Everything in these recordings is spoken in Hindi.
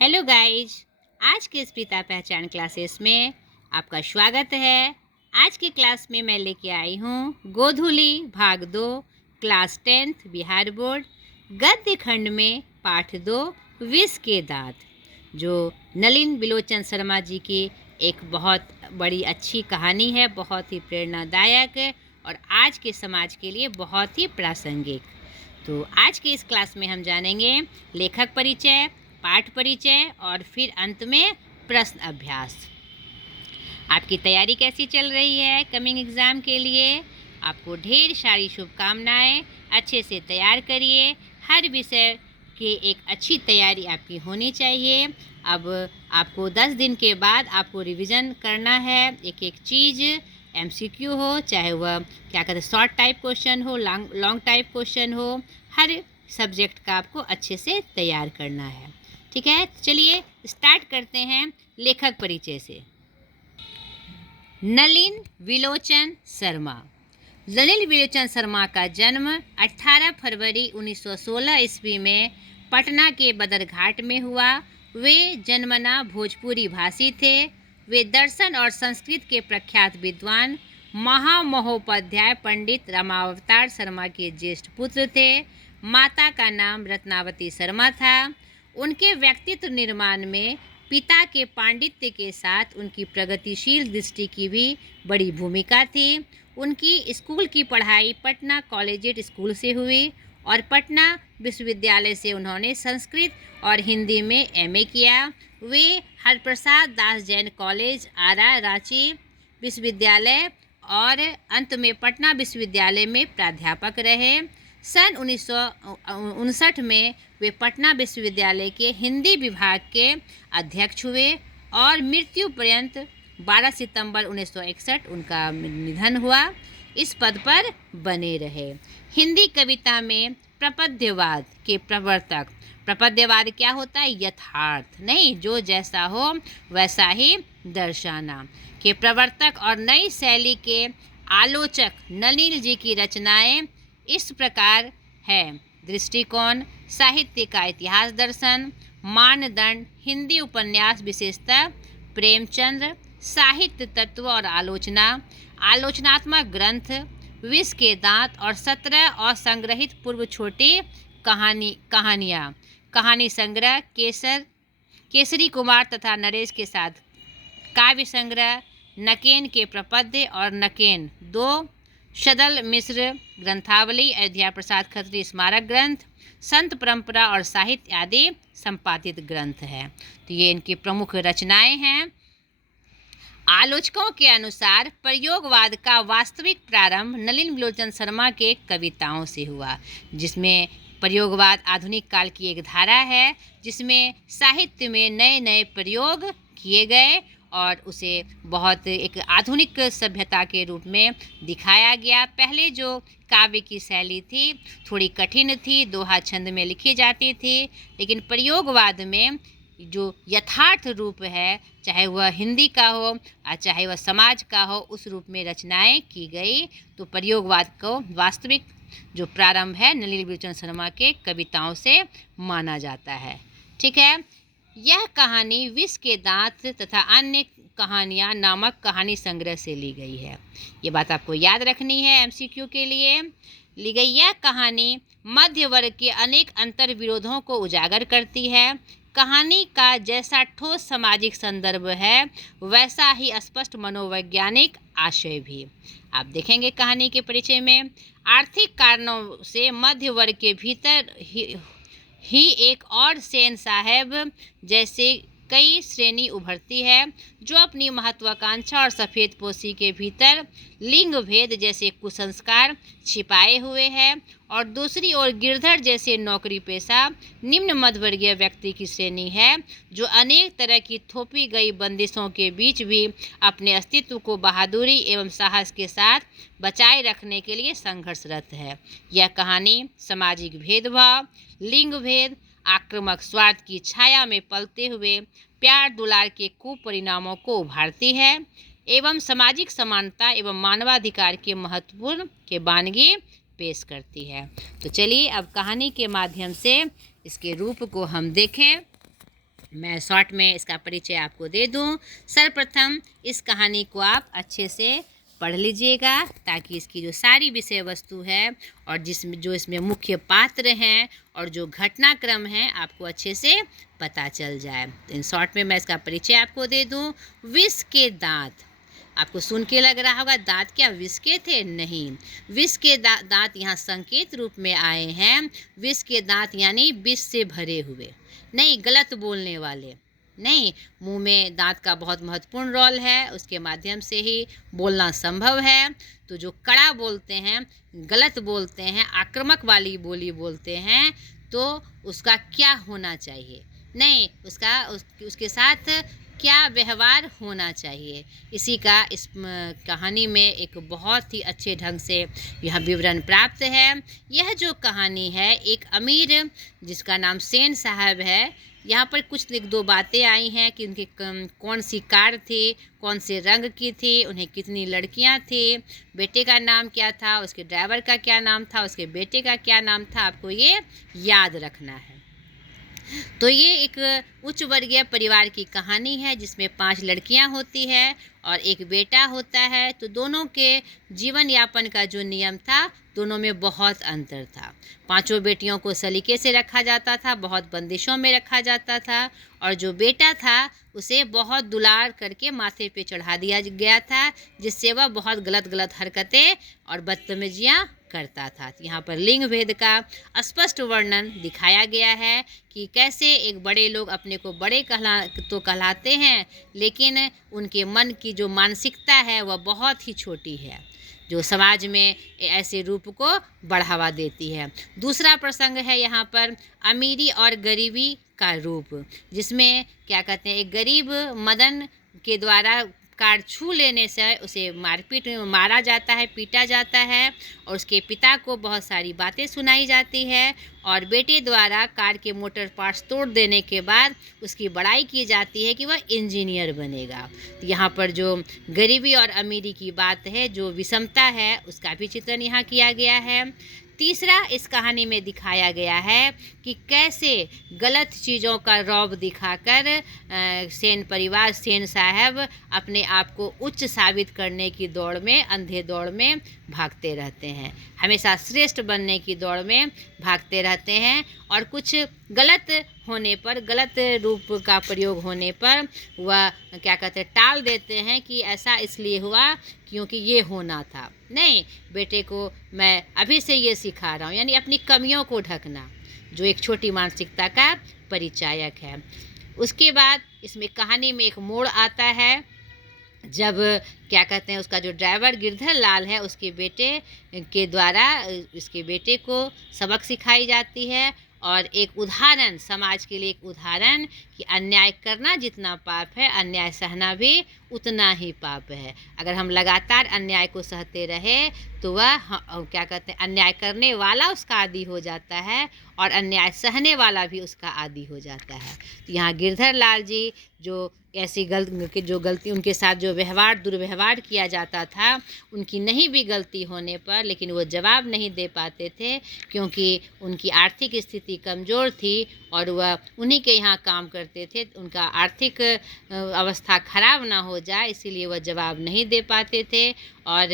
हेलो गाइज, आज के स्पीता पहचान क्लासेस में आपका स्वागत है। आज के क्लास में मैं लेके आई हूँ गोधुली भाग 2 क्लास 10th बिहार बोर्ड गद्य खंड में पाठ 2 विष के दांत, जो नलिन बिलोचन शर्मा जी की एक बहुत बड़ी अच्छी कहानी है, बहुत ही प्रेरणादायक और आज के समाज के लिए बहुत ही प्रासंगिक। तो आज के इस क्लास में हम जानेंगे लेखक परिचय, पाठ परिचय और फिर अंत में प्रश्न अभ्यास। आपकी तैयारी कैसी चल रही है कमिंग एग्ज़ाम के लिए? आपको ढेर सारी शुभकामनाएं। अच्छे से तैयार करिए। हर विषय की एक अच्छी तैयारी आपकी होनी चाहिए। अब आपको 10 दिन के बाद आपको रिवीजन करना है। एक एक चीज़ MCQ हो, चाहे वह क्या कहते हैं शॉर्ट टाइप क्वेश्चन हो, लॉन्ग टाइप क्वेश्चन हो, हर सब्जेक्ट का आपको अच्छे से तैयार करना है। ठीक है, चलिए स्टार्ट करते हैं लेखक परिचय से। नलिन बिलोचन शर्मा। नलिन बिलोचन शर्मा का जन्म 18 फरवरी 1916 ईस्वी में पटना के बदरघाट में हुआ। वे जन्मना भोजपुरी भाषी थे। वे दर्शन और संस्कृत के प्रख्यात विद्वान महामहोपाध्याय पंडित रामावतार शर्मा के ज्येष्ठ पुत्र थे। माता का नाम रत्नावती शर्मा था। उनके व्यक्तित्व निर्माण में पिता के पांडित्य के साथ उनकी प्रगतिशील दृष्टि की भी बड़ी भूमिका थी। उनकी स्कूल की पढ़ाई पटना कॉलेजिएट स्कूल से हुई और पटना विश्वविद्यालय से उन्होंने संस्कृत और हिंदी में MA किया। वे हरप्रसाद दास जैन कॉलेज, आरा, रांची विश्वविद्यालय और अंत में पटना विश्वविद्यालय में प्राध्यापक रहे। सन 1959 में वे पटना विश्वविद्यालय के हिंदी विभाग के अध्यक्ष हुए और मृत्यु पर्यंत 12 सितंबर 1961 उनका निधन हुआ। इस पद पर बने रहे। हिंदी कविता में प्रपद्यवाद के प्रवर्तक। प्रपद्यवाद क्या होता है? यथार्थ नहीं, जो जैसा हो वैसा ही दर्शाना के प्रवर्तक और नई शैली के आलोचक नलिन जी की रचनाएं इस प्रकार है: दृष्टिकोण, साहित्य का इतिहास दर्शन, मानदंड, हिंदी उपन्यास विशेषतः प्रेमचंद्र, साहित्य तत्व और आलोचना, आलोचनात्मक ग्रंथ, विष के दांत और 17 असंग्रहित पूर्व छोटी कहानियाँ, कहानी संग्रह केसरी कुमार तथा नरेश के साथ काव्य संग्रह, नकेन के प्रपद्य और नकेन 2, सदल मिश्र ग्रंथावली, अयोध्या प्रसाद खत्री स्मारक ग्रंथ, संत परंपरा और साहित्य आदि संपादित ग्रंथ हैं। तो ये इनकी प्रमुख रचनाएं हैं। आलोचकों के अनुसार प्रयोगवाद का वास्तविक प्रारंभ नलिन बिलोचन शर्मा के कविताओं से हुआ, जिसमें प्रयोगवाद आधुनिक काल की एक धारा है जिसमें साहित्य में नए नए प्रयोग किए गए और उसे बहुत एक आधुनिक सभ्यता के रूप में दिखाया गया। पहले जो काव्य की शैली थी थोड़ी कठिन थी, दोहा छंद में लिखी जाती थी, लेकिन प्रयोगवाद में जो यथार्थ रूप है, चाहे वह हिंदी का हो और चाहे वह समाज का हो, उस रूप में रचनाएं की गई। तो प्रयोगवाद को वास्तविक जो प्रारंभ है नलिन बिलोचन शर्मा के कविताओं से माना जाता है। ठीक है, यह कहानी विष के दांत तथा अन्य कहानियाँ नामक कहानी संग्रह से ली गई है। ये बात आपको याद रखनी है, MCQ के लिए ली गई। यह कहानी मध्य वर्ग के अनेक अंतर विरोधों को उजागर करती है। कहानी का जैसा ठोस सामाजिक संदर्भ है वैसा ही स्पष्ट मनोवैज्ञानिक आशय भी। आप देखेंगे कहानी के परिचय में आर्थिक कारणों से मध्य वर्ग के भीतर ही एक और सेन साहब जैसे कई श्रेणी उभरती है जो अपनी महत्वाकांक्षा और सफ़ेद पोशी के भीतर लिंग भेद जैसे कुसंस्कार छिपाए हुए हैं, और दूसरी ओर गिरधर जैसे नौकरी पेशा निम्न मध्यवर्गीय व्यक्ति की श्रेणी है जो अनेक तरह की थोपी गई बंदिशों के बीच भी अपने अस्तित्व को बहादुरी एवं साहस के साथ बचाए रखने के लिए संघर्षरत है। यह कहानी सामाजिक भेदभाव, लिंग भेद, आक्रामक स्वार्थ की छाया में पलते हुए प्यार दुलार के कुपरिणामों को उभारती है एवं सामाजिक समानता एवं मानवाधिकार के महत्वपूर्ण के बानगी पेश करती है। तो चलिए अब कहानी के माध्यम से इसके रूप को हम देखें। मैं शॉर्ट में इसका परिचय आपको दे दूं। सर्वप्रथम इस कहानी को आप अच्छे से पढ़ लीजिएगा ताकि इसकी जो सारी विषय वस्तु है और जिसमें जो इसमें मुख्य पात्र हैं और जो घटनाक्रम है आपको अच्छे से पता चल जाए। तो इन शॉर्ट में मैं इसका परिचय आपको दे दूं। विष के दांत, आपको सुन के लग रहा होगा दांत क्या विष के थे? नहीं, विष के दांत यहाँ संकेत रूप में आए हैं। विष के दांत यानी विष से भरे हुए, नहीं गलत बोलने वाले, नहीं। मुंह में दांत का बहुत महत्वपूर्ण रोल है, उसके माध्यम से ही बोलना संभव है। तो जो कड़ा बोलते हैं, गलत बोलते हैं, आक्रामक वाली बोली बोलते हैं, तो उसका क्या होना चाहिए, नहीं उसके साथ क्या व्यवहार होना चाहिए, इसी का इस कहानी में एक बहुत ही अच्छे ढंग से यह विवरण प्राप्त है। यह जो कहानी है एक अमीर जिसका नाम सेन साहब है, यहाँ पर कुछ एक दो बातें आई हैं कि उनकी कौन सी कार थी, कौन से रंग की थी, उन्हें कितनी लड़कियाँ थी, बेटे का नाम क्या था, उसके ड्राइवर का क्या नाम था, उसके बेटे का क्या नाम था, आपको ये याद रखना है। तो ये एक उच्च वर्गीय परिवार की कहानी है जिसमें 5 लड़कियां होती है और एक बेटा होता है। तो दोनों के जीवन यापन का जो नियम था, दोनों में बहुत अंतर था। 5 बेटियों को सलीके से रखा जाता था, बहुत बंदिशों में रखा जाता था, और जो बेटा था उसे बहुत दुलार करके माथे पे चढ़ा दिया गया था, जिससे वह बहुत गलत हरकतें और बदतमीजियाँ करता था। यहाँ पर लिंग भेद का स्पष्ट वर्णन दिखाया गया है कि कैसे एक बड़े लोग अपने को बड़े कहलाते हैं, लेकिन उनके मन की जो मानसिकता है वह बहुत ही छोटी है, जो समाज में ऐसे रूप को बढ़ावा देती है। दूसरा प्रसंग है यहाँ पर अमीरी और गरीबी का रूप, जिसमें क्या कहते हैं, एक गरीब मदन के द्वारा कार छू लेने से उसे मारा जाता है, पीटा जाता है, और उसके पिता को बहुत सारी बातें सुनाई जाती है, और बेटे द्वारा कार के मोटर पार्ट्स तोड़ देने के बाद उसकी बड़ाई की जाती है कि वह इंजीनियर बनेगा। तो यहाँ पर जो गरीबी और अमीरी की बात है, जो विषमता है, उसका भी चित्रण यहाँ किया गया है। तीसरा इस कहानी में दिखाया गया है कि कैसे गलत चीज़ों का रौब दिखाकर सेन परिवार, सेन साहब अपने आप को उच्च साबित करने की दौड़ में, अंधे दौड़ में भागते रहते हैं, हमेशा श्रेष्ठ बनने की दौड़ में भागते रहते हैं, और कुछ गलत होने पर, गलत रूप का प्रयोग होने पर वह क्या कहते हैं, टाल देते हैं कि ऐसा इसलिए हुआ क्योंकि ये होना था। नहीं, बेटे को मैं अभी से ये सिखा रहा हूँ, यानी अपनी कमियों को ढकना, जो एक छोटी मानसिकता का परिचायक है। उसके बाद इसमें कहानी में एक मोड़ आता है, जब क्या कहते हैं, उसका जो ड्राइवर गिरधर लाल है, उसके बेटे के द्वारा इसके बेटे को सबक सिखाई जाती है, और एक उदाहरण, समाज के लिए एक उदाहरण कि अन्याय करना जितना पाप है, अन्याय सहना भी उतना ही पाप है। अगर हम लगातार अन्याय को सहते रहे तो वह क्या कहते हैं, अन्याय करने वाला उसका आदी हो जाता है, और अन्याय सहने वाला भी उसका आदी हो जाता है। तो यहाँ गिरधर लाल जी जो ऐसी गलती उनके साथ जो दुर्व्यवहार किया जाता था, उनकी नहीं भी गलती होने पर, लेकिन वो जवाब नहीं दे पाते थे क्योंकि उनकी आर्थिक स्थिति कमज़ोर थी और वह उन्हीं के यहाँ काम करते थे। उनका आर्थिक अवस्था खराब ना हो जाए, इसीलिए वह जवाब नहीं दे पाते थे। और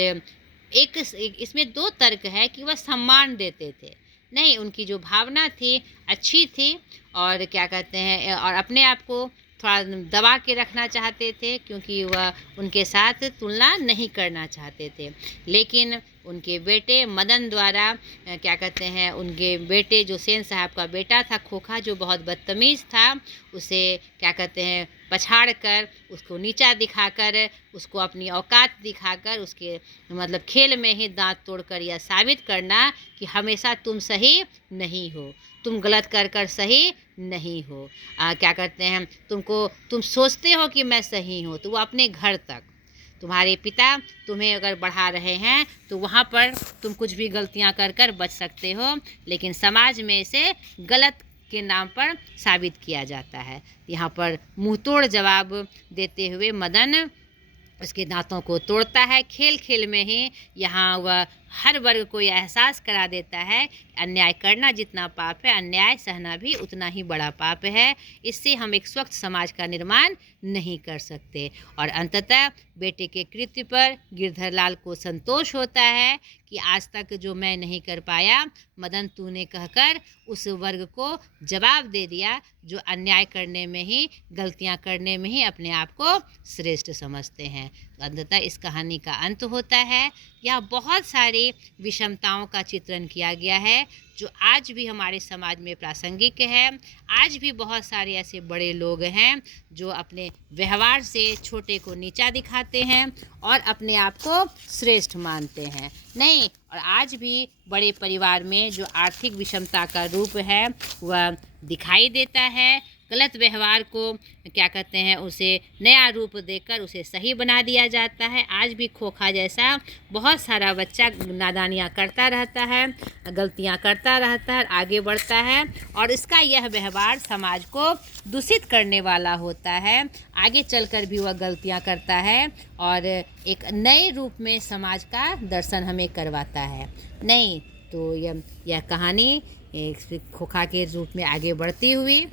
एक इसमें 2 तर्क है कि वह सम्मान देते थे, नहीं, उनकी जो भावना थी अच्छी थी, और क्या कहते हैं, और अपने आप को थोड़ा दबा के रखना चाहते थे क्योंकि वह उनके साथ तुलना नहीं करना चाहते थे। लेकिन उनके बेटे मदन द्वारा क्या कहते हैं, उनके बेटे जो सेन साहब का बेटा था खोखा, जो बहुत बदतमीज़ था, उसे क्या कहते हैं पछाड़ कर, उसको नीचा दिखाकर, उसको अपनी औकात दिखाकर, उसके मतलब खेल में ही दांत तोड़कर यह साबित करना कि हमेशा तुम सही नहीं हो, तुम गलत कर सही नहीं हो। क्या कहते हैं, तुम सोचते हो कि मैं सही हूँ, तो वो अपने घर तक, तुम्हारे पिता तुम्हें अगर बढ़ा रहे हैं तो वहाँ पर तुम कुछ भी गलतियाँ कर बच सकते हो, लेकिन समाज में इसे गलत के नाम पर साबित किया जाता है। यहाँ पर मुंहतोड़ जवाब देते हुए मदन उसके दांतों को तोड़ता है। खेल खेल में ही यहाँ वह हर वर्ग को यह एहसास करा देता है कि अन्याय करना जितना पाप है, अन्याय सहना भी उतना ही बड़ा पाप है। इससे हम एक स्वस्थ समाज का निर्माण नहीं कर सकते। और अंततः बेटे के कृत्य पर गिरधर लाल को संतोष होता है कि आज तक जो मैं नहीं कर पाया, मदन तूने कहकर उस वर्ग को जवाब दे दिया जो अन्याय करने में ही, गलतियां करने में ही अपने आप को श्रेष्ठ समझते हैं। तो अंततः इस कहानी का अंत होता है। यहाँ बहुत सारी विषमताओं का चित्रण किया गया है जो आज भी हमारे समाज में प्रासंगिक है। आज भी बहुत सारे ऐसे बड़े लोग हैं जो अपने व्यवहार से छोटे को नीचा दिखाते हैं और अपने आप को श्रेष्ठ मानते हैं। नहीं, और आज भी बड़े परिवार में जो आर्थिक विषमता का रूप है वह दिखाई देता है। गलत व्यवहार को क्या कहते हैं, उसे नया रूप देकर उसे सही बना दिया जाता है। आज भी खोखा जैसा बहुत सारा बच्चा नादानियाँ करता रहता है, गलतियाँ करता रहता है, आगे बढ़ता है और इसका यह व्यवहार समाज को दूषित करने वाला होता है। आगे चलकर भी वह गलतियाँ करता है और एक नए रूप में समाज का दर्शन हमें करवाता है। नहीं तो यह कहानी एक खोखा के रूप में आगे बढ़ती हुई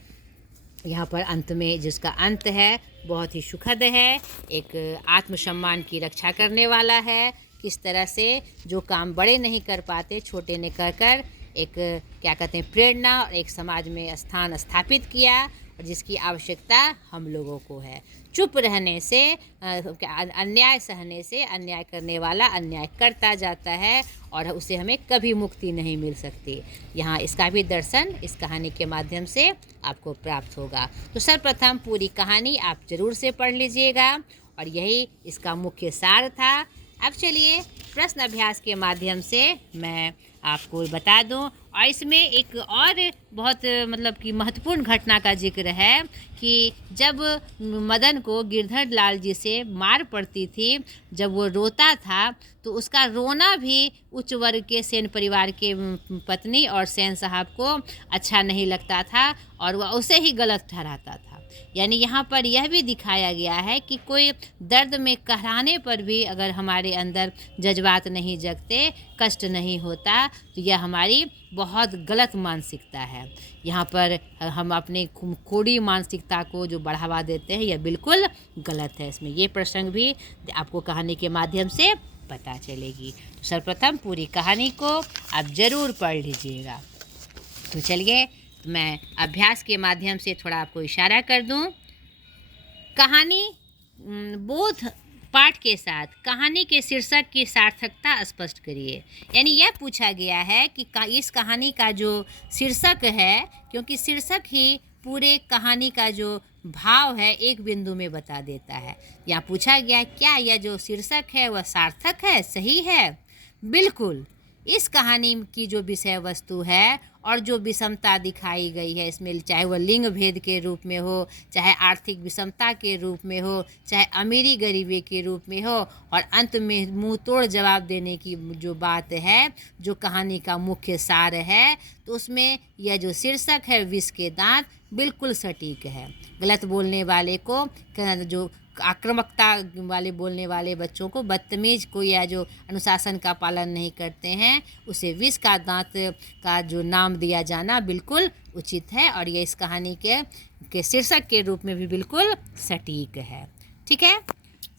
यहाँ पर अंत में, जिसका अंत है बहुत ही सुखद है, एक आत्मसम्मान की रक्षा करने वाला है। किस तरह से जो काम बड़े नहीं कर पाते, छोटे ने कर एक क्या कहते हैं प्रेरणा और एक समाज में स्थान स्थापित किया, और जिसकी आवश्यकता हम लोगों को है। चुप रहने से, अन्याय सहने से अन्याय करने वाला अन्याय करता जाता है और उसे हमें कभी मुक्ति नहीं मिल सकती। यहाँ इसका भी दर्शन इस कहानी के माध्यम से आपको प्राप्त होगा। तो सर्वप्रथम पूरी कहानी आप ज़रूर से पढ़ लीजिएगा और यही इसका मुख्य सार था। अब चलिए प्रश्न अभ्यास के माध्यम से मैं आपको बता दूं, और इसमें एक और बहुत मतलब कि महत्वपूर्ण घटना का जिक्र है कि जब मदन को गिरधर लाल जी से मार पड़ती थी, जब वो रोता था तो उसका रोना भी उच्च वर्ग के सेन परिवार के पत्नी और सेन साहब को अच्छा नहीं लगता था और वह उसे ही गलत ठहराता था। यानी यहाँ पर यह भी दिखाया गया है कि कोई दर्द में कहराने पर भी अगर हमारे अंदर जज्बात नहीं जगते, कष्ट नहीं होता, तो यह हमारी बहुत गलत मानसिकता है। यहाँ पर हम अपने खोड़ी मानसिकता को जो बढ़ावा देते हैं, यह बिल्कुल गलत है। इसमें ये प्रसंग भी आपको कहानी के माध्यम से पता चलेगी। तो सर्वप्रथम पूरी कहानी को आप ज़रूर पढ़ लीजिएगा। तो चलिए मैं अभ्यास के माध्यम से थोड़ा आपको इशारा कर दूं। कहानी बोध पाठ के साथ कहानी के शीर्षक की सार्थकता स्पष्ट करिए। यानी यह पूछा गया है कि इस कहानी का जो शीर्षक है, क्योंकि शीर्षक ही पूरे कहानी का जो भाव है एक बिंदु में बता देता है। यहाँ पूछा गया क्या यह जो शीर्षक है वह सार्थक है, सही है? बिल्कुल। इस कहानी की जो विषय वस्तु है और जो विषमता दिखाई गई है इसमें, चाहे वह लिंग भेद के रूप में हो, चाहे आर्थिक विषमता के रूप में हो, चाहे अमीरी गरीबी के रूप में हो, और अंत में मुंह तोड़ जवाब देने की जो बात है, जो कहानी का मुख्य सार है, तो उसमें यह जो शीर्षक है विष के दांत बिल्कुल सटीक है। गलत बोलने वाले को, जो आक्रामकता वाले बोलने वाले बच्चों को, बदतमीज को, या जो अनुशासन का पालन नहीं करते हैं, उसे विष का दांत का जो नाम दिया जाना बिल्कुल उचित है और ये इस कहानी के शीर्षक के रूप में भी बिल्कुल सटीक है। ठीक है।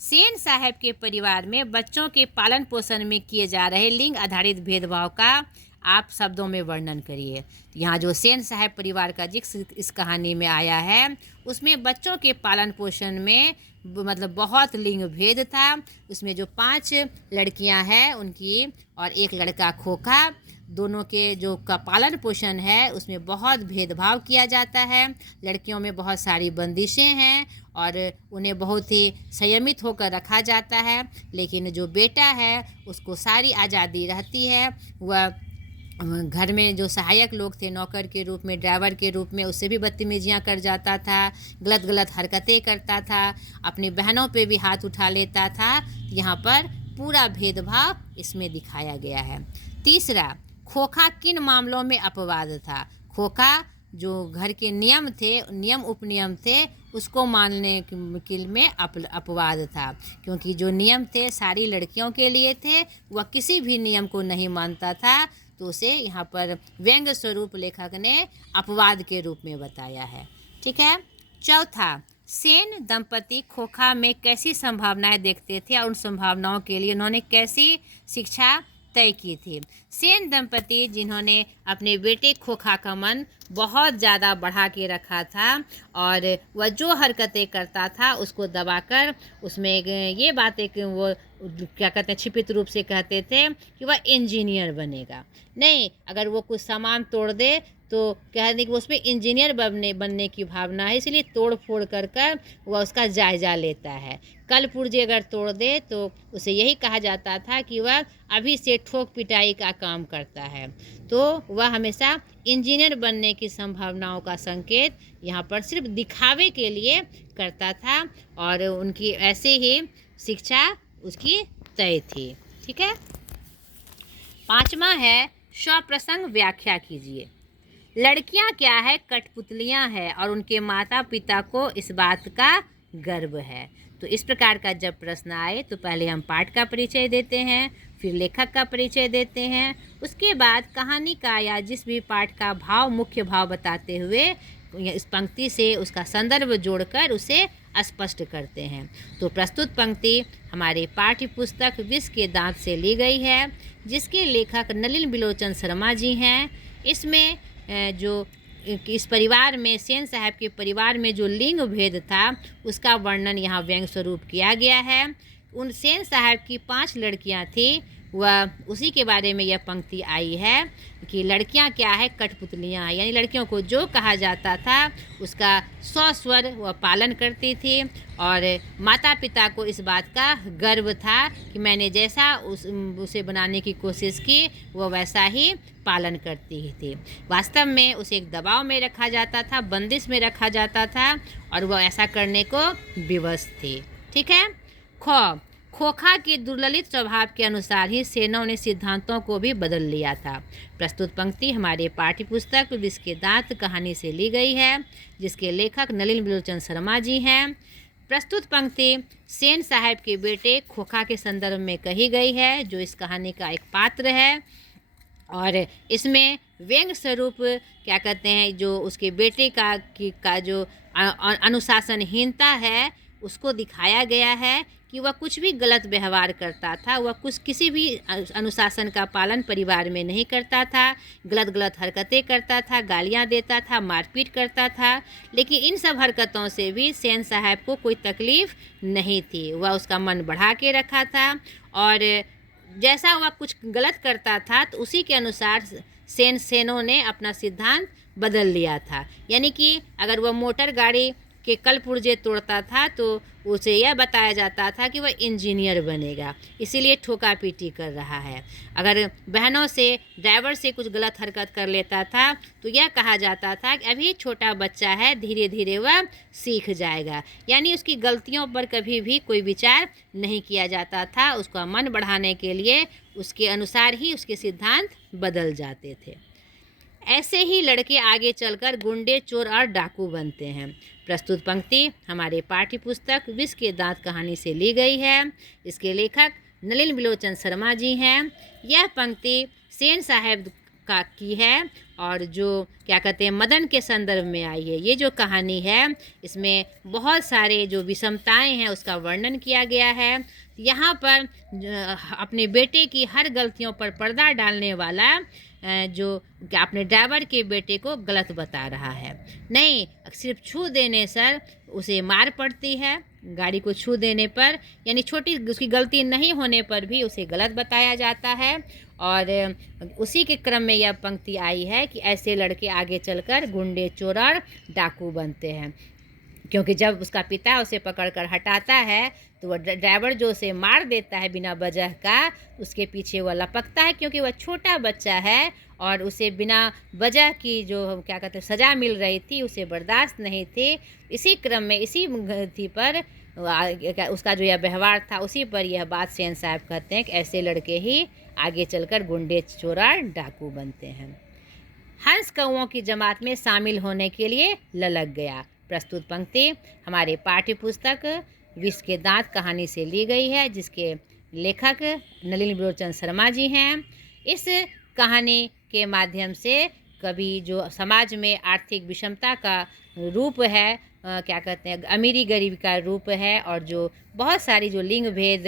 सेन साहब के परिवार में बच्चों के पालन पोषण में किए जा रहे लिंग आधारित भेदभाव का आप शब्दों में वर्णन करिए। यहाँ जो सेन साहब परिवार का जिक्र इस कहानी में आया है, उसमें बच्चों के पालन पोषण में मतलब बहुत लिंग भेद था। उसमें जो 5 लड़कियां हैं उनकी और एक लड़का खोखा, दोनों के जो का पालन पोषण है उसमें बहुत भेदभाव किया जाता है। लड़कियों में बहुत सारी बंदिशें हैं और उन्हें बहुत ही संयमित होकर रखा जाता है, लेकिन जो बेटा है उसको सारी आज़ादी रहती है। वह घर में जो सहायक लोग थे, नौकर के रूप में, ड्राइवर के रूप में, उससे भी बदतमीजियाँ कर जाता था, गलत गलत हरकतें करता था, अपनी बहनों पे भी हाथ उठा लेता था। यहाँ पर पूरा भेदभाव इसमें दिखाया गया है। तीसरा, खोखा किन मामलों में अपवाद था? खोखा जो घर के नियम थे, नियम उपनियम थे, उसको मानने के में अपवाद था, क्योंकि जो नियम थे सारी लड़कियों के लिए थे, वह किसी भी नियम को नहीं मानता था, तो उसे यहाँ पर व्यंग्य स्वरूप लेखक ने अपवाद के रूप में बताया है। ठीक है। चौथा, सेन दंपति खोखा में कैसी संभावनाएं देखते थे और उन संभावनाओं के लिए उन्होंने कैसी शिक्षा तय की थी। सेन दंपति जिन्होंने अपने बेटे खोखा का मन बहुत ज़्यादा बढ़ा के रखा था और वह जो हरकतें करता था उसको दबाकर उसमें ये बातें कि वो क्या कहते हैं छिपित रूप से कहते थे कि वह इंजीनियर बनेगा। नहीं, अगर वो कुछ सामान तोड़ दे तो कह दें कि उसमें इंजीनियर बनने की भावना है, इसलिए तोड़ फोड़ कर वह उसका जायज़ा लेता है। कल पुर्जे अगर तोड़ दे तो उसे यही कहा जाता था कि वह अभी से ठोक पिटाई का काम करता है। तो वह हमेशा इंजीनियर बनने की संभावनाओं का संकेत यहाँ पर सिर्फ दिखावे के लिए करता था और उनकी ऐसे ही शिक्षा उसकी तय थी। ठीक है। पांचवा है, स्वप्रसंग व्याख्या कीजिए। लड़कियां क्या है, कठपुतलियां हैं और उनके माता पिता को इस बात का गर्व है। तो इस प्रकार का जब प्रश्न आए तो पहले हम पाठ का परिचय देते हैं, फिर लेखक का परिचय देते हैं, उसके बाद कहानी का या जिस भी पाठ का भाव मुख्य भाव बताते हुए इस पंक्ति से उसका संदर्भ जोड़कर उसे स्पष्ट करते हैं। तो प्रस्तुत पंक्ति हमारे पाठ्य पुस्तक विष के दांत से ली गई है, जिसके लेखक नलिन बिलोचन शर्मा जी हैं। इसमें जो इस परिवार में सेन साहब के परिवार में जो लिंग भेद था उसका वर्णन यहाँ व्यंग्य स्वरूप किया गया है। उन सेन साहब की 5 लड़कियाँ थी, वह उसी के बारे में यह पंक्ति आई है कि लड़कियां क्या है, कठपुतलियां, यानी लड़कियों को जो कहा जाता था उसका सस्वर वह पालन करती थी और माता पिता को इस बात का गर्व था कि मैंने जैसा उसे बनाने की कोशिश की वह वैसा ही पालन करती ही थी। वास्तव में उसे एक दबाव में रखा जाता था, बंदिश में रखा जाता था और वह ऐसा करने को विवश थी। ठीक है। खोखा के दुर्ललित स्वभाव के अनुसार ही सेनों ने सिद्धांतों को भी बदल लिया था। प्रस्तुत पंक्ति हमारे पाठ्य पुस्तक विष के दांत कहानी से ली गई है, जिसके लेखक नलिन बिलोचन शर्मा जी हैं। प्रस्तुत पंक्ति सेन साहब के बेटे खोखा के संदर्भ में कही गई है, जो इस कहानी का एक पात्र है और इसमें व्यंग्य स्वरूप क्या कहते हैं जो उसके बेटे का जो अनुशासनहीनता है उसको दिखाया गया है कि वह कुछ भी गलत व्यवहार करता था, वह किसी भी अनुशासन का पालन परिवार में नहीं करता था, गलत हरकतें करता था, गालियां देता था, मारपीट करता था। लेकिन इन सब हरकतों से भी सेन साहब को कोई तकलीफ़ नहीं थी, वह उसका मन बढ़ा के रखा था और जैसा वह कुछ गलत करता था तो उसी के अनुसार सेनों ने अपना सिद्धांत बदल लिया था। यानी कि अगर वह मोटर गाड़ी के कल पुर्जे तोड़ता था तो उसे यह बताया जाता था कि वह इंजीनियर बनेगा, इसीलिए ठोका पीटी कर रहा है। अगर बहनों से ड्राइवर से कुछ गलत हरकत कर लेता था तो यह कहा जाता था कि अभी छोटा बच्चा है, धीरे धीरे वह सीख जाएगा। यानी उसकी गलतियों पर कभी भी कोई विचार नहीं किया जाता था, उसका मन बढ़ाने के लिए उसके अनुसार ही उसके सिद्धांत बदल जाते थे। ऐसे ही लड़के आगे चलकर गुंडे, चोर और डाकू बनते हैं। प्रस्तुत पंक्ति हमारे पाठ्य पुस्तक विष के दांत कहानी से ली गई है, इसके लेखक नलिन बिलोचन शर्मा जी हैं। यह पंक्ति सेन साहब का की है और जो क्या कहते हैं मदन के संदर्भ में आई है। ये जो कहानी है इसमें बहुत सारे जो विषमताएं हैं उसका वर्णन किया गया है। यहाँ पर अपने बेटे की हर गलतियों पर पर्दा डालने वाला जो अपने ड्राइवर के बेटे को गलत बता रहा है। नहीं, सिर्फ छू देने से उसे मार पड़ती है, गाड़ी को छू देने पर, यानी छोटी उसकी गलती नहीं होने पर भी उसे गलत बताया जाता है। और उसी के क्रम में यह पंक्ति आई है कि ऐसे लड़के आगे चलकर गुंडे, चोर और डाकू बनते हैं, क्योंकि जब उसका पिता उसे पकड़कर हटाता है तो वह ड्राइवर जो उसे मार देता है बिना वजह का, उसके पीछे वह लपकता है, क्योंकि वह छोटा बच्चा है और उसे बिना वजह की जो क्या कहते हैं सज़ा मिल रही थी उसे बर्दाश्त नहीं थी। इसी क्रम में इसी थी पर उसका जो यह व्यवहार था उसी पर यह बात सेन साहब कहते हैं कि ऐसे लड़के ही आगे चलकर गुंडे, चोर और डाकू बनते हैं। हंस कौओं की जमात में शामिल होने के लिए ललक गया। प्रस्तुत पंक्ति हमारे पाठ्य पुस्तक विष के दांत कहानी से ली गई है, जिसके लेखक नलिनी विलोचन शर्मा जी हैं। इस कहानी के माध्यम से कवि जो समाज में आर्थिक विषमता का रूप है, क्या कहते हैं, अमीरी गरीबी का रूप है, और जो बहुत सारी जो लिंग भेद,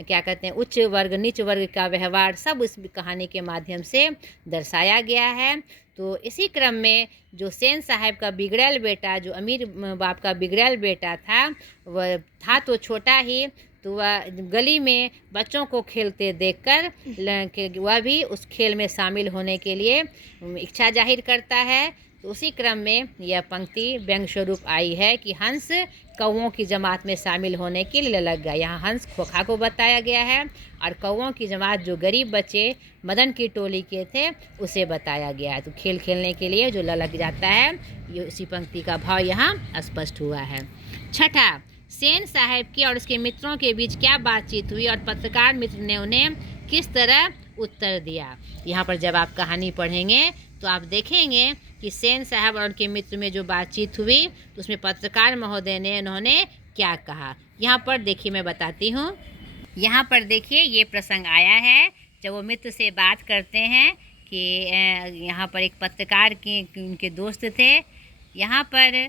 क्या कहते हैं, उच्च वर्ग नीच वर्ग का व्यवहार, सब इस कहानी के माध्यम से दर्शाया गया है। तो इसी क्रम में जो सेन साहब का बिगड़ैल बेटा, जो अमीर बाप का बिगड़ैल बेटा था, वह था तो छोटा ही, तो वह गली में बच्चों को खेलते देखकर वह भी उस खेल में शामिल होने के लिए इच्छा जाहिर करता है। तो उसी क्रम में यह पंक्ति व्यंग स्वरूप आई है कि हंस कौओं की जमात में शामिल होने के लिए लग गया। यहाँ हंस खोखा को बताया गया है, और कौओं की जमात जो गरीब बच्चे मदन की टोली के थे उसे बताया गया है। तो खेल खेलने के लिए जो ललक जाता है, ये इसी पंक्ति का भाव यहाँ स्पष्ट हुआ है। छठा, सेन साहब के और उसके मित्रों के बीच क्या बातचीत हुई और पत्रकार मित्र ने उन्हें किस तरह उत्तर दिया। यहाँ पर जब आप कहानी पढ़ेंगे तो आप देखेंगे कि सेन साहब और उनके मित्र में जो बातचीत हुई, तो उसमें पत्रकार महोदय ने उन्होंने क्या कहा। यहाँ पर देखिए, मैं बताती हूँ। यहाँ पर देखिए, ये प्रसंग आया है जब वो मित्र से बात करते हैं कि यहाँ पर एक पत्रकार के उनके दोस्त थे। यहाँ पर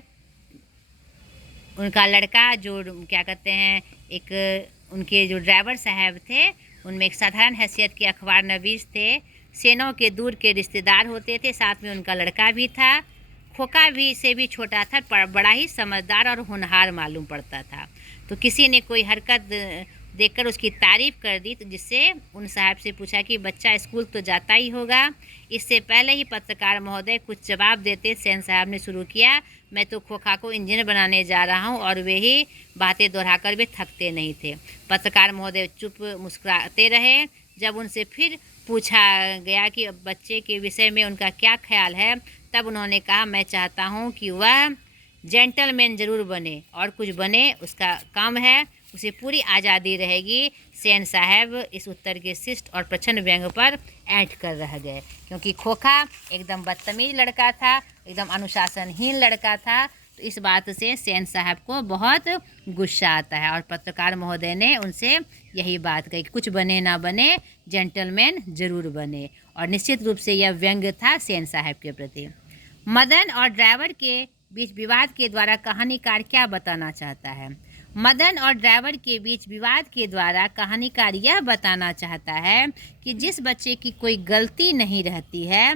उनका लड़का जो, क्या कहते हैं, एक उनके जो ड्राइवर साहब थे, उनमें एक साधारण हैसियत के अखबार नवीस थे, सेनों के दूर के रिश्तेदार होते थे, साथ में उनका लड़का भी था। खोखा भी से भी छोटा था, पर बड़ा ही समझदार और होनहार मालूम पड़ता था। तो किसी ने कोई हरकत देखकर उसकी तारीफ़ कर दी, तो जिससे उन साहब से पूछा कि बच्चा स्कूल तो जाता ही होगा। इससे पहले ही पत्रकार महोदय कुछ जवाब देते सेन साहब ने शुरू किया, मैं तो खोखा को इंजीनियर बनाने जा रहा हूँ, और वे ही बातें दोहराकर वे थकते नहीं थे। पत्रकार महोदय चुप मुस्कुराते रहे। जब उनसे फिर पूछा गया कि बच्चे के विषय में उनका क्या ख्याल है, तब उन्होंने कहा, मैं चाहता हूँ कि वह जेंटलमैन ज़रूर बने, और कुछ बने उसका काम है, उसे पूरी आज़ादी रहेगी। सेन साहब इस उत्तर के शिष्ट और प्रचंड व्यंग पर ऐंठ कर रह गए, क्योंकि खोखा एकदम बदतमीज लड़का था, एकदम अनुशासनहीन लड़का था। तो इस बात से सेन साहब को बहुत गुस्सा आता है, और पत्रकार महोदय ने उनसे यही बात कही कि कुछ बने ना बने, जेंटलमैन ज़रूर बने। और निश्चित रूप से यह व्यंग था सेन साहब के प्रति। मदन और ड्राइवर के बीच विवाद के द्वारा कहानीकार क्या बताना चाहता है। मदन और ड्राइवर के बीच विवाद के द्वारा कहानीकार यह बताना चाहता है कि जिस बच्चे की कोई गलती नहीं रहती है,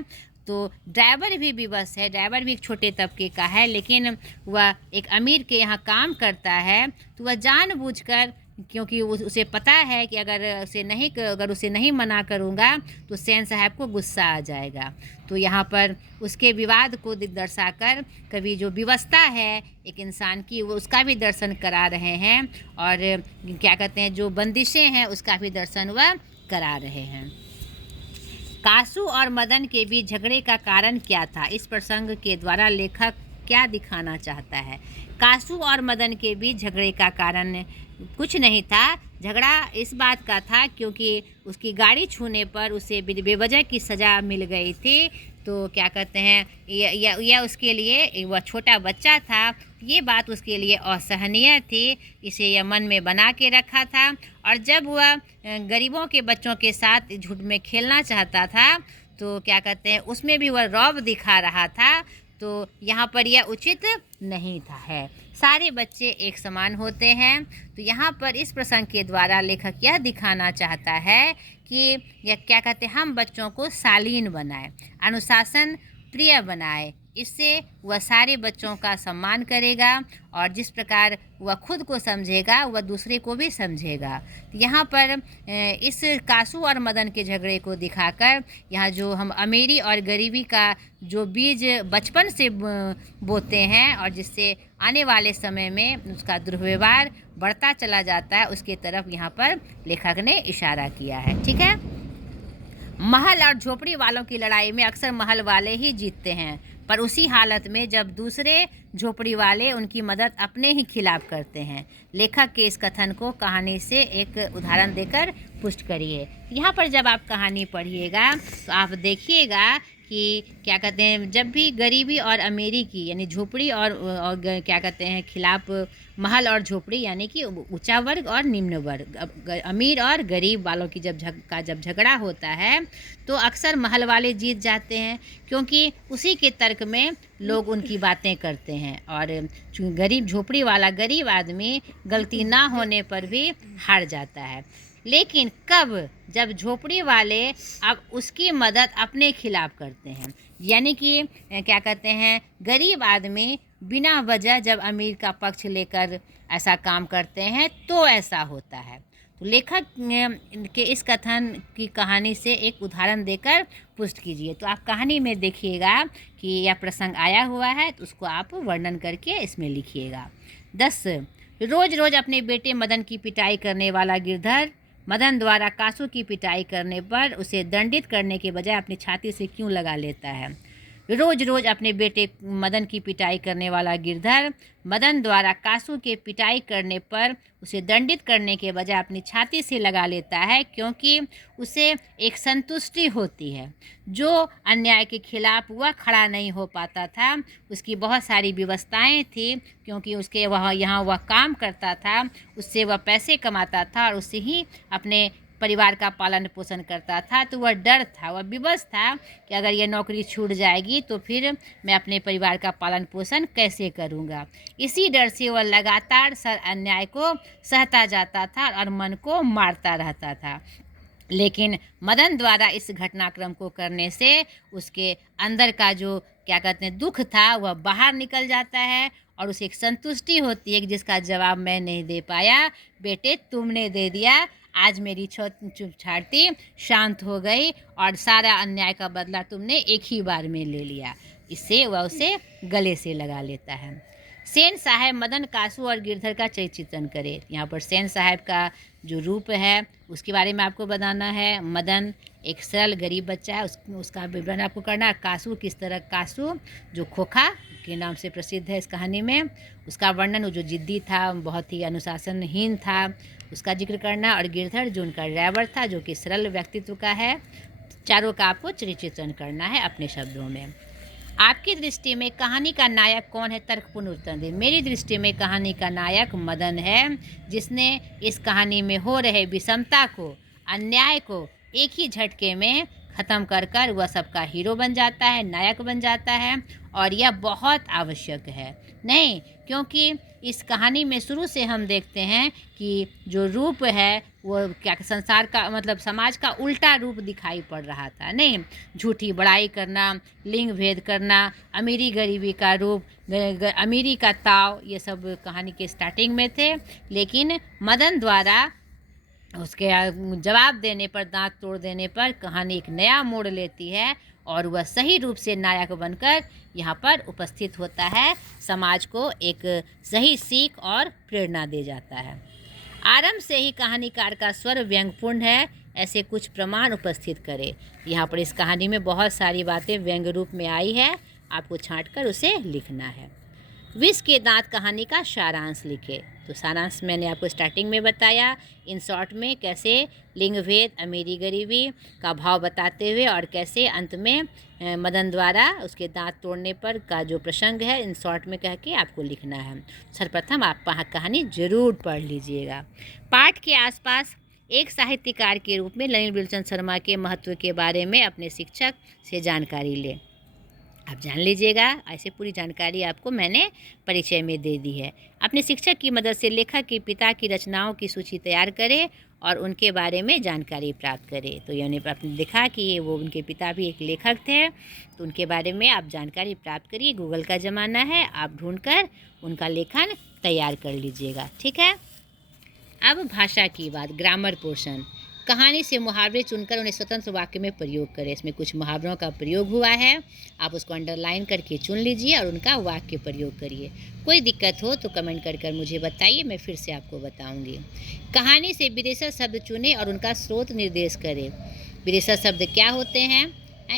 तो ड्राइवर भी विवश है। ड्राइवर भी एक छोटे तबके का है, लेकिन वह एक अमीर के यहाँ काम करता है, तो वह जानबूझकर, क्योंकि उसे पता है कि अगर उसे नहीं मना करूँगा तो सेन साहब को गुस्सा आ जाएगा। तो यहाँ पर उसके विवाद को दर्शाकर कवि जो विवशता है एक इंसान की, वो उसका भी दर्शन करा रहे हैं, और क्या कहते हैं, जो बंदिशें हैं उसका भी दर्शन वह करा रहे हैं। कासू और मदन के बीच झगड़े का कारण क्या था। इस प्रसंग के द्वारा लेखक क्या दिखाना चाहता है। कासू और मदन के बीच झगड़े का कारण कुछ नहीं था। झगड़ा इस बात का था क्योंकि उसकी गाड़ी छूने पर उसे बेवजह की सज़ा मिल गई थी। तो क्या कहते हैं, यह उसके लिए, वह छोटा बच्चा था, ये बात उसके लिए असहनीय थी, इसे यह मन में बना के रखा था। और जब वह गरीबों के बच्चों के साथ झूठ में खेलना चाहता था, तो क्या कहते हैं, उसमें भी वह रौब दिखा रहा था। तो यहाँ पर यह उचित नहीं था है। सारे बच्चे एक समान होते हैं। तो यहाँ पर इस प्रसंग के द्वारा लेखक यह दिखाना चाहता है कि यह क्या कहते हैं, हम बच्चों को शालीन बनाए, अनुशासन प्रिय बनाए। इससे वह सारे बच्चों का सम्मान करेगा, और जिस प्रकार वह खुद को समझेगा वह दूसरे को भी समझेगा। यहाँ पर इस कासू और मदन के झगड़े को दिखाकर यहाँ जो हम अमीरी और गरीबी का जो बीज बचपन से बोते हैं, और जिससे आने वाले समय में उसका दुर्व्यवहार बढ़ता चला जाता है, उसके तरफ यहाँ पर लेखक ने इशारा किया है। ठीक है। महल और झोपड़ी वालों की लड़ाई में अक्सर महल वाले ही जीतते हैं, पर उसी हालत में जब दूसरे झोपड़ी वाले उनकी मदद अपने ही खिलाफ करते हैं। लेखक के इस कथन को कहानी से एक उदाहरण देकर पुष्ट करिए। यहाँ पर जब आप कहानी पढ़िएगा तो आप देखिएगा कि क्या कहते हैं, जब भी गरीबी और अमीरी की यानी झोपड़ी और क्या कहते हैं खिलाफ महल और झोपड़ी यानी कि ऊंचा वर्ग और निम्न वर्ग, अमीर और गरीब वालों की जब झगड़ा होता है तो अक्सर महल वाले जीत जाते हैं, क्योंकि उसी के तर्क में लोग उनकी बातें करते हैं। और गरीब झोपड़ी वाला गरीब आदमी गलती ना होने पर भी हार जाता है। लेकिन कब, जब झोपड़ी वाले अब उसकी मदद अपने खिलाफ करते हैं, यानी कि क्या कहते हैं गरीब आदमी बिना वजह जब अमीर का पक्ष लेकर ऐसा काम करते हैं तो ऐसा होता है। तो लेखक के इस कथन की कहानी से एक उदाहरण देकर पुष्ट कीजिए। तो आप कहानी में देखिएगा कि यह प्रसंग आया हुआ है, तो उसको आप वर्णन करके इसमें लिखिएगा। 10 रोज रोज अपने बेटे मदन की पिटाई करने वाला गिरधर मदन द्वारा कासू की पिटाई करने पर उसे दंडित करने के बजाय अपनी छाती से क्यों लगा लेता है। रोज रोज अपने बेटे मदन की पिटाई करने वाला गिरधर मदन द्वारा कासू के पिटाई करने पर उसे दंडित करने के बजाय अपनी छाती से लगा लेता है, क्योंकि उसे एक संतुष्टि होती है। जो अन्याय के खिलाफ वह खड़ा नहीं हो पाता था, उसकी बहुत सारी व्यवस्थाएं थी, क्योंकि उसके यहाँ वह काम करता था, उससे वह पैसे कमाता था और उससे ही अपने परिवार का पालन पोषण करता था। तो वह डर था, वह विवश था कि अगर ये नौकरी छूट जाएगी तो फिर मैं अपने परिवार का पालन पोषण कैसे करूँगा। इसी डर से वह लगातार सर अन्याय को सहता जाता था और मन को मारता रहता था। लेकिन मदन द्वारा इस घटनाक्रम को करने से उसके अंदर का जो क्या कहते हैं दुख था वह बाहर निकल जाता है और उसे एक संतुष्टि होती है कि जिसका जवाब मैं नहीं दे पाया, बेटे तुमने दे दिया, आज मेरी छाती शांत हो गई और सारा अन्याय का बदला तुमने एक ही बार में ले लिया। इससे वह उसे गले से लगा लेता है। सेन साहब मदन, कासू और गिरधर का चरित्र चित्रण करें। यहाँ पर सेन साहब का जो रूप है उसके बारे में आपको बताना है। मदन एक सरल गरीब बच्चा है, उसका विवरण आपको करना है। कासू किस तरह, कासू जो खोखा के नाम से प्रसिद्ध है इस कहानी में, उसका वर्णन, वो जो जिद्दी था, बहुत ही अनुशासनहीन था, उसका जिक्र करना। और गिरधर जो उनका ड्राइवर था, जो कि सरल व्यक्तित्व का है। चारों का आपको चरित्र चित्रण करना है अपने शब्दों में। आपकी दृष्टि में कहानी का नायक कौन है? तर्कपूर्ण उत्तर दें। मेरी दृष्टि में कहानी का नायक मदन है, जिसने इस कहानी में हो रहे विषमता को, अन्याय को एक ही झटके में ख़त्म कर वह सबका हीरो बन जाता है, नायक बन जाता है। और यह बहुत आवश्यक है, नहीं क्योंकि इस कहानी में शुरू से हम देखते हैं कि जो रूप है वो क्या संसार का मतलब समाज का उल्टा रूप दिखाई पड़ रहा था। नहीं, झूठी बड़ाई करना, लिंग भेद करना, अमीरी गरीबी का रूप, अमीरी का ताव, ये सब कहानी के स्टार्टिंग में थे। लेकिन मदन द्वारा उसके जवाब देने पर, दांत तोड़ देने पर कहानी एक नया मोड़ लेती है और वह सही रूप से नायक बनकर यहाँ पर उपस्थित होता है, समाज को एक सही सीख और प्रेरणा दे जाता है। आरंभ से ही कहानीकार का स्वर व्यंग्यपूर्ण है, ऐसे कुछ प्रमाण उपस्थित करें। यहाँ पर इस कहानी में बहुत सारी बातें व्यंग्य रूप में आई है, आपको छांटकर उसे लिखना है। विष के दांत कहानी का सारांश लिखे। तो सारांश मैंने आपको स्टार्टिंग में बताया, इन शॉर्ट में कैसे लिंग भेद, अमीरी गरीबी का भाव बताते हुए और कैसे अंत में मदन द्वारा उसके दांत तोड़ने पर का जो प्रसंग है इन शॉर्ट में कह के आपको लिखना है। सर्वप्रथम आप कहानी जरूर पढ़ लीजिएगा। पाठ के आसपास एक साहित्यकार के रूप में ललित विलोचन शर्मा के महत्व के बारे में अपने शिक्षक से जानकारी लें। आप जान लीजिएगा, ऐसे पूरी जानकारी आपको मैंने परिचय में दे दी है। अपने शिक्षक की मदद से लेखक के पिता की रचनाओं की सूची तैयार करें और उनके बारे में जानकारी प्राप्त करें। तो यानी आपने देखा कि वो उनके पिता भी एक लेखक थे, तो उनके बारे में आप जानकारी प्राप्त करिए। गूगल का ज़माना है, आप ढूंढकर उनका लेखन तैयार कर लीजिएगा, ठीक है। अब भाषा की बात, ग्रामर पोर्शन। कहानी से मुहावरे चुनकर उन्हें स्वतंत्र वाक्य में प्रयोग करें। इसमें कुछ मुहावरों का प्रयोग हुआ है, आप उसको अंडरलाइन करके चुन लीजिए और उनका वाक्य प्रयोग करिए। कोई दिक्कत हो तो कमेंट कर मुझे बताइए, मैं फिर से आपको बताऊंगी। कहानी से विदेशज शब्द चुनें और उनका स्रोत निर्देश करें। विदेशज शब्द क्या होते हैं?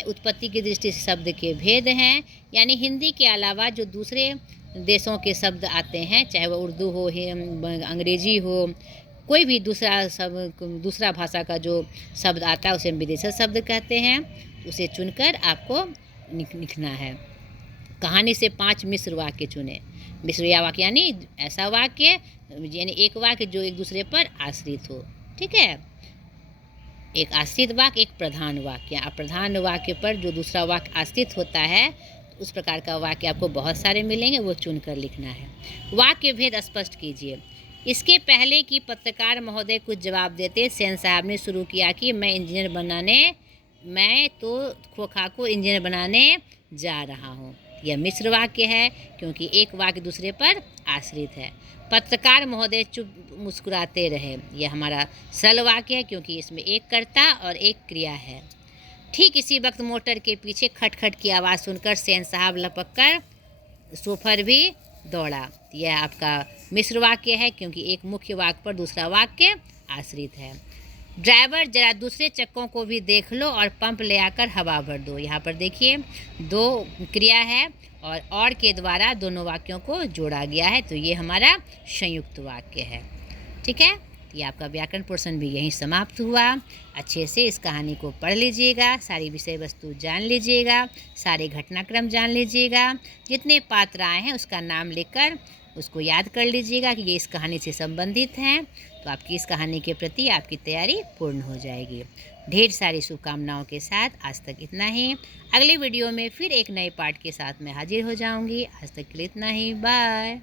उत्पत्ति की दृष्टि से शब्द के भेद हैं, यानी हिंदी के अलावा जो दूसरे देशों के शब्द आते हैं, चाहे वह उर्दू हो, अंग्रेजी हो, कोई भी दूसरा भाषा का जो शब्द आता है उसे हम विदेशी शब्द कहते हैं। उसे चुनकर आपको लिखना है। कहानी से 5 मिश्र वाक्य चुने। मिश्रिया वाक्य यानी ऐसा वाक्य, यानी एक वाक्य जो एक दूसरे पर आश्रित हो। ठीक है, एक आश्रित वाक्य, एक प्रधान वाक्य। प्रधान वाक्य पर जो दूसरा वाक्य आश्रित होता है, तो उस प्रकार का वाक्य आपको बहुत सारे मिलेंगे, वो चुनकर लिखना है। वाक्य भेद स्पष्ट कीजिए। इसके पहले कि पत्रकार महोदय कुछ जवाब देते, सेन साहब ने शुरू किया कि मैं तो खोखा को इंजीनियर बनाने जा रहा हूँ। यह मिश्र वाक्य है क्योंकि एक वाक्य दूसरे पर आश्रित है। पत्रकार महोदय चुप मुस्कुराते रहे। यह हमारा सरल वाक्य है क्योंकि इसमें एक कर्ता और एक क्रिया है। ठीक इसी वक्त मोटर के पीछे खटखट की आवाज़ सुनकर सेन साहब लपक कर सोफर भी दौड़ा। यह आपका मिश्र वाक्य है क्योंकि एक मुख्य वाक्य पर दूसरा वाक्य आश्रित है। ड्राइवर जरा दूसरे चक्कों को भी देख लो और पंप ले आकर हवा भर दो। यहाँ पर देखिए 2 क्रिया है और के द्वारा दोनों वाक्यों को जोड़ा गया है, तो ये हमारा संयुक्त वाक्य है। ठीक है, ये आपका व्याकरण पोर्शन भी यहीं समाप्त हुआ। अच्छे से इस कहानी को पढ़ लीजिएगा, सारी विषय वस्तु जान लीजिएगा, सारे घटनाक्रम जान लीजिएगा, जितने पात्र आए हैं उसका नाम लिखकर उसको याद कर लीजिएगा कि ये इस कहानी से संबंधित हैं, तो आपकी इस कहानी के प्रति आपकी तैयारी पूर्ण हो जाएगी। ढेर सारी शुभकामनाओं के साथ आज तक इतना ही। अगले वीडियो में फिर एक नए पार्ट के साथ मैं हाजिर हो जाऊंगी। आज तक के लिए इतना ही, बाय।